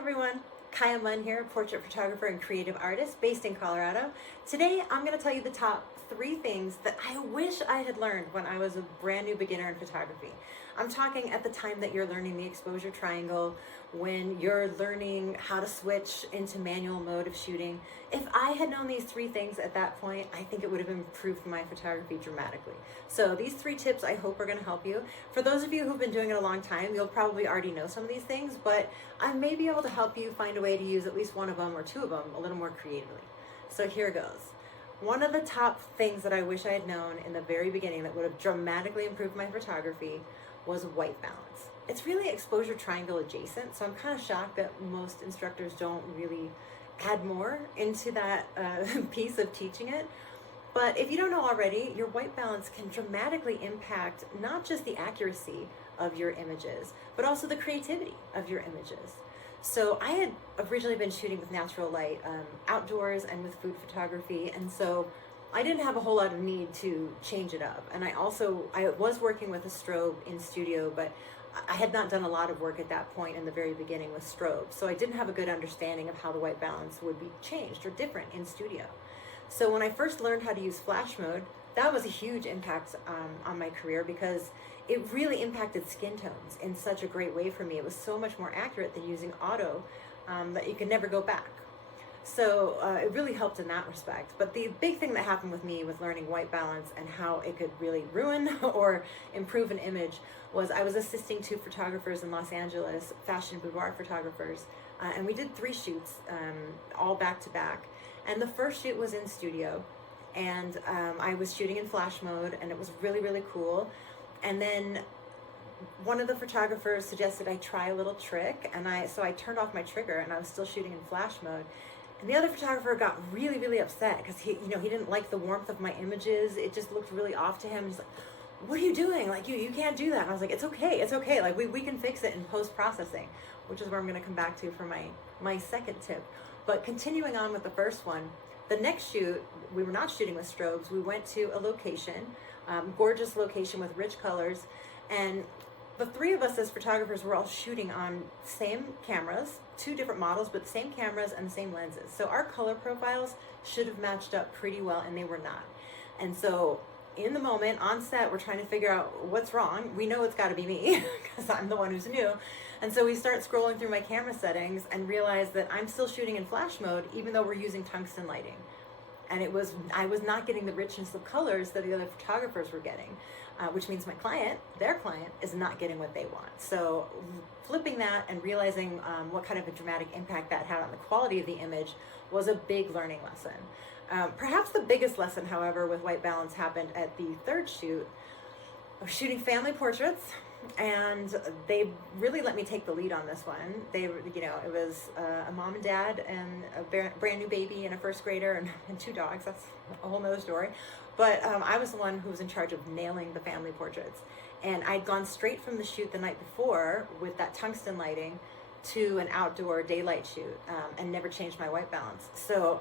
everyone, Kaya Munn here, portrait photographer and creative artist based in Colorado. Today I'm going to tell you the top 3 things that I wish I had learned when I was a brand new beginner in photography. I'm talking at the time that you're learning the exposure triangle, when you're learning how to switch into manual mode of shooting. If I had known these 3 things at that point, I think it would have improved my photography dramatically. So these 3 tips I hope are going to help you. For those of you who've been doing it a long time, you'll probably already know some of these things, but I may be able to help you find a way to use at least one of them or 2 of them a little more creatively. So here goes. One of the top things that I wish I had known in the very beginning that would have dramatically improved my photography was white balance. It's really exposure triangle adjacent, so I'm kind of shocked that most instructors don't really add more into that piece of teaching it. But if you don't know already, your white balance can dramatically impact not just the accuracy of your images, but also the creativity of your images. So I had originally been shooting with natural light outdoors and with food photography, and so I didn't have a whole lot of need to change it up. And I was working with a strobe in studio, but I had not done a lot of work at that point in the very beginning with strobes, so I didn't have a good understanding of how the white balance would be changed or different in studio. So when I first learned how to use flash mode, that was a huge impact on my career because it really impacted skin tones in such a great way for me. It was so much more accurate than using auto that you could never go back. So it really helped in that respect. But the big thing that happened with me with learning white balance and how it could really ruin or improve an image was I was assisting 2 photographers in Los Angeles, fashion boudoir photographers, and we did 3 shoots, all back to back. And the first shoot was in studio, and I was shooting in flash mode, and it was really, really cool. And then one of the photographers suggested I try a little trick, and so I turned off my trigger, and I was still shooting in flash mode. And the other photographer got really, really upset because he didn't like the warmth of my images. It just looked really off to him. He's like, "What are you doing? Like you can't do that." And I was like, "It's okay, it's okay. Like we can fix it in post-processing," which is where I'm going to come back to for my second tip. But continuing on with the first one, the next shoot, we were not shooting with strobes. We went to a location, gorgeous location with rich colors, and the 3 of us as photographers were all shooting on same cameras, 2 different models, but the same cameras and the same lenses. So our color profiles should have matched up pretty well, and they were not. And so in the moment, on set, we're trying to figure out what's wrong. We know it's got to be me because I'm the one who's new. And so we start scrolling through my camera settings and realize that I'm still shooting in flash mode, even though we're using tungsten lighting. And I was not getting the richness of colors that the other photographers were getting, which means their client, is not getting what they want. So flipping that and realizing what kind of a dramatic impact that had on the quality of the image was a big learning lesson. Perhaps the biggest lesson, however, with white balance happened at the 3rd shoot. I was shooting family portraits, and they really let me take the lead on this one. It was a mom and dad and a brand new baby and a 1st grader and 2 dogs. That's a whole nother story. But I was the one who was in charge of nailing the family portraits. And I'd gone straight from the shoot the night before with that tungsten lighting to an outdoor daylight shoot and never changed my white balance. So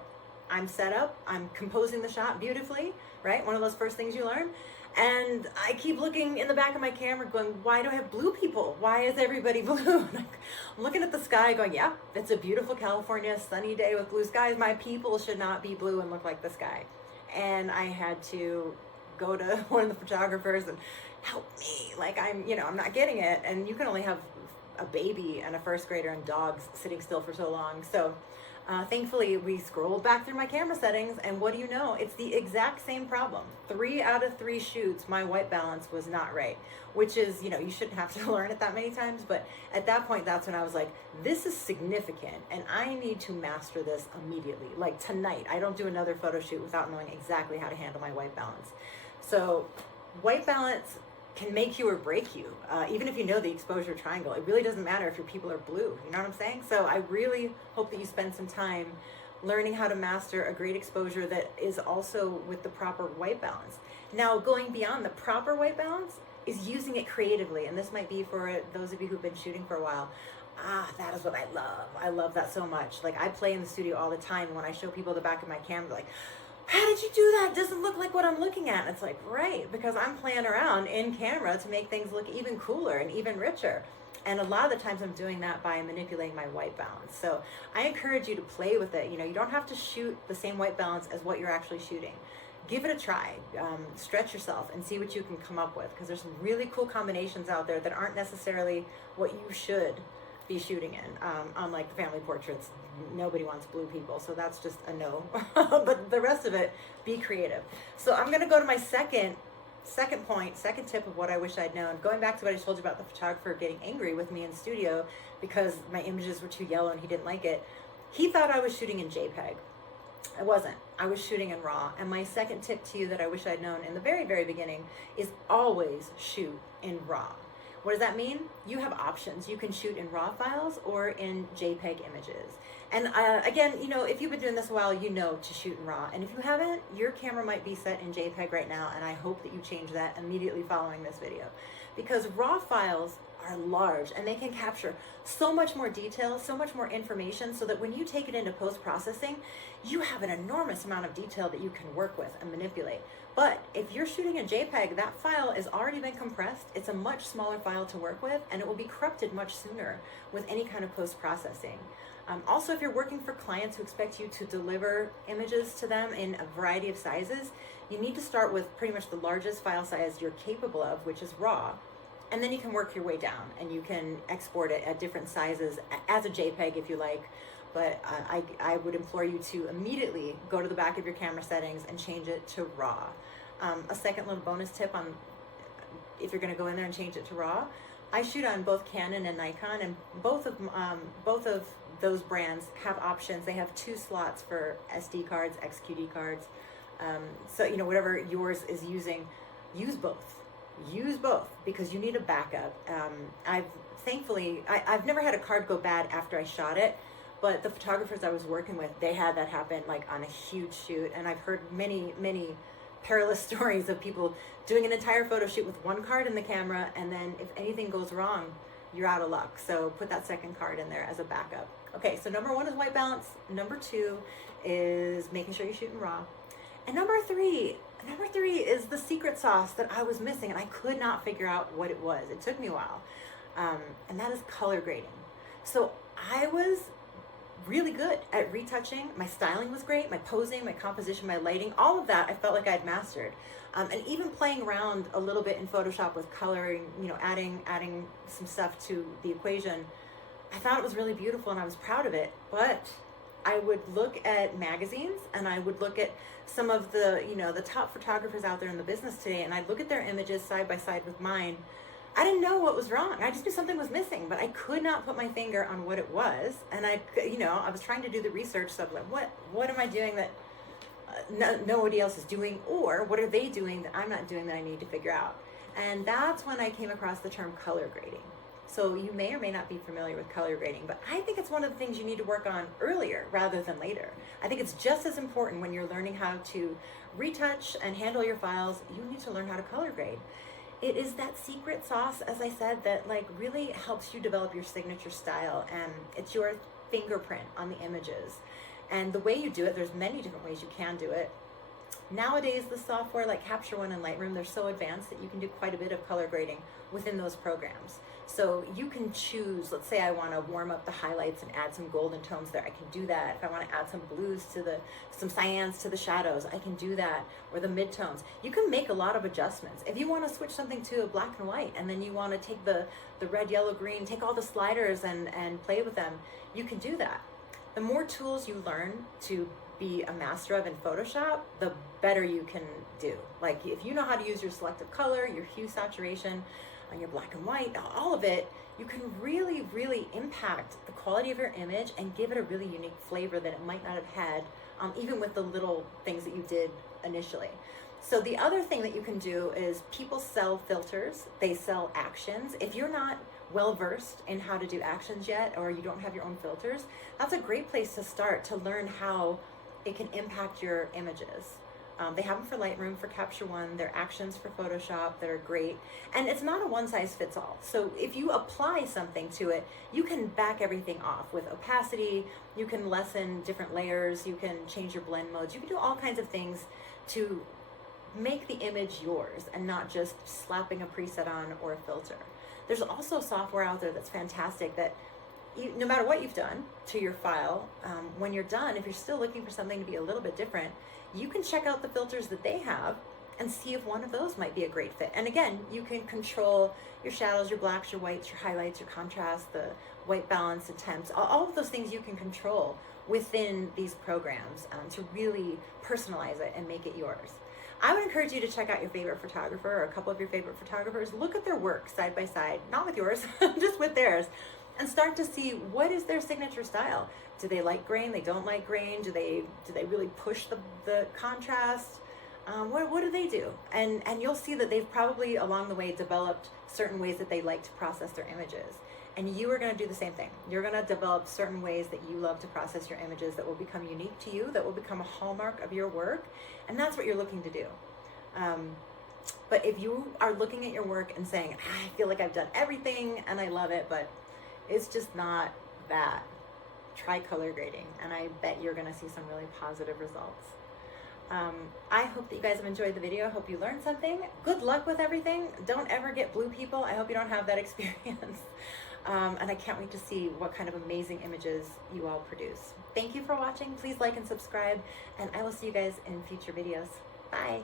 I'm set up, I'm composing the shot beautifully, right? One of those first things you learn. And I keep looking in the back of my camera going, why do I have blue people? Why is everybody blue? I'm looking at the sky going, yeah, it's a beautiful California sunny day with blue skies. My people should not be blue and look like the sky. And I had to go to one of the photographers and help me. Like I'm not getting it. And you can only have a baby and a 1st grader and dogs sitting still for so long. So thankfully, we scrolled back through my camera settings, and what do you know? It's the exact same problem. 3 out of 3 shoots, my white balance was not right, which is, you shouldn't have to learn it that many times, but at that point, that's when I was like, this is significant, and I need to master this immediately. Like tonight, I don't do another photo shoot without knowing exactly how to handle my white balance. So white balance can make you or break you, even if you know the exposure triangle. It really doesn't matter if your people are blue, you know what I'm saying? So I really hope that you spend some time learning how to master a great exposure that is also with the proper white balance. Now, going beyond the proper white balance is using it creatively, and this might be for those of you who've been shooting for a while. That is what I love. I love that so much. Like I play in the studio all the time, and when I show people the back of my camera, like, how did you do that? It doesn't look like what I'm looking at. And it's like, right, because I'm playing around in camera to make things look even cooler and even richer. And a lot of the times I'm doing that by manipulating my white balance. So I encourage you to play with it. You don't have to shoot the same white balance as what you're actually shooting. Give it a try. Stretch yourself and see what you can come up with, because there's some really cool combinations out there that aren't necessarily what you should be shooting in. Unlike the family portraits, nobody wants blue people, so that's just a no. But the rest of it, be creative. So I'm going to go to my second tip of what I wish I'd known. Going back to what I told you about the photographer getting angry with me in studio because my images were too yellow and he didn't like it. He thought I was shooting in JPEG. I wasn't. I was shooting in RAW. And my second tip to you that I wish I'd known in the very, very beginning is always shoot in RAW. What does that mean? You have options. You can shoot in RAW files or in JPEG images. And again, if you've been doing this a while, you know to shoot in RAW. And if you haven't, your camera might be set in JPEG right now, and I hope that you change that immediately following this video. Because RAW files are large and they can capture so much more detail, so much more information, so that when you take it into post-processing, you have an enormous amount of detail that you can work with and manipulate. But if you're shooting in JPEG, that file has already been compressed. It's a much smaller file to work with, and it will be corrupted much sooner with any kind of post-processing. Also, if you're working for clients who expect you to deliver images to them in a variety of sizes, you need to start with pretty much the largest file size you're capable of, which is RAW. And then you can work your way down, and you can export it at different sizes as a JPEG if you like. But I would implore you to immediately go to the back of your camera settings and change it to RAW. A second little bonus tip on if you're going to go in there and change it to RAW, I shoot on both Canon and Nikon, and both of those brands have options. They have 2 slots for SD cards, XQD cards. So whatever yours is using, use both. Use both, because you need a backup. I've never had a card go bad after I shot it, but the photographers I was working with, they had that happen like on a huge shoot, and I've heard many perilous stories of people doing an entire photo shoot with one card in the camera, and then if anything goes wrong, you're out of luck. So put that second card in there as a backup. Okay, so number 1 is white balance. Number 2 is making sure you shoot in RAW. And number three is the secret sauce that I was missing, and I could not figure out what it was. It took me a while. And that is color grading. So I was really good at retouching. My styling was great. My posing, my composition, my lighting, all of that I felt like I'd mastered. And even playing around a little bit in Photoshop with coloring, adding some stuff to the equation, I thought it was really beautiful and I was proud of it. But I would look at magazines, and I would look at some of the, the top photographers out there in the business today, and I'd look at their images side by side with mine. I didn't know what was wrong. I just knew something was missing, but I could not put my finger on what it was. And I was trying to do the research, so I was like, what am I doing that nobody else is doing, or what are they doing that I'm not doing that I need to figure out? And that's when I came across the term color grading. So you may or may not be familiar with color grading, but I think it's one of the things you need to work on earlier rather than later. I think it's just as important when you're learning how to retouch and handle your files. You need to learn how to color grade. It is that secret sauce, as I said, that really helps you develop your signature style, and it's your fingerprint on the images. And the way you do it, there's many different ways you can do it. Nowadays, the software like Capture One and Lightroom, they're so advanced that you can do quite a bit of color grading within those programs. So you can choose, let's say I want to warm up the highlights and add some golden tones there, I can do that. If I want to add some blues to some cyans to the shadows, I can do that, or the midtones. You can make a lot of adjustments. If you want to switch something to a black and white, and then you want to take the red, yellow, green, take all the sliders and play with them, you can do that. The more tools you learn to be a master of in Photoshop, the better you can do. Like if you know how to use your selective color, your hue saturation, and your black and white, all of it, you can really, really impact the quality of your image and give it a really unique flavor that it might not have had, even with the little things that you did initially. So the other thing that you can do is people sell filters, they sell actions. If you're not well versed in how to do actions yet, or you don't have your own filters, that's a great place to start to learn how it can impact your images. They have them for Lightroom, for Capture One, they're actions for Photoshop that are great. And it's not a one size fits all. So if you apply something to it, you can back everything off with opacity, you can lessen different layers, you can change your blend modes, you can do all kinds of things to make the image yours and not just slapping a preset on or a filter. There's also software out there that's fantastic that no matter what you've done to your file, when you're done, if you're still looking for something to be a little bit different, you can check out the filters that they have and see if one of those might be a great fit. And again, you can control your shadows, your blacks, your whites, your highlights, your contrast, the white balance, the temps, all of those things you can control within these programs to really personalize it and make it yours. I would encourage you to check out your favorite photographer or a couple of your favorite photographers. Look at their work side by side, not with yours, just with theirs, and start to see what is their signature style. Do they like grain? They don't like grain? Do they really push the contrast? What do they do? And you'll see that they've probably along the way developed certain ways that they like to process their images. And you are going to do the same thing. You're going to develop certain ways that you love to process your images that will become unique to you, that will become a hallmark of your work. And that's what you're looking to do. But if you are looking at your work and saying, I feel like I've done everything and I love it, but it's just not that, try color grading. And I bet you're going to see some really positive results. I hope that you guys have enjoyed the video. I hope you learned something. Good luck with everything. Don't ever get blue people. I hope you don't have that experience. And I can't wait to see what kind of amazing images you all produce. Thank you for watching. Please like and subscribe, and I will see you guys in future videos. Bye.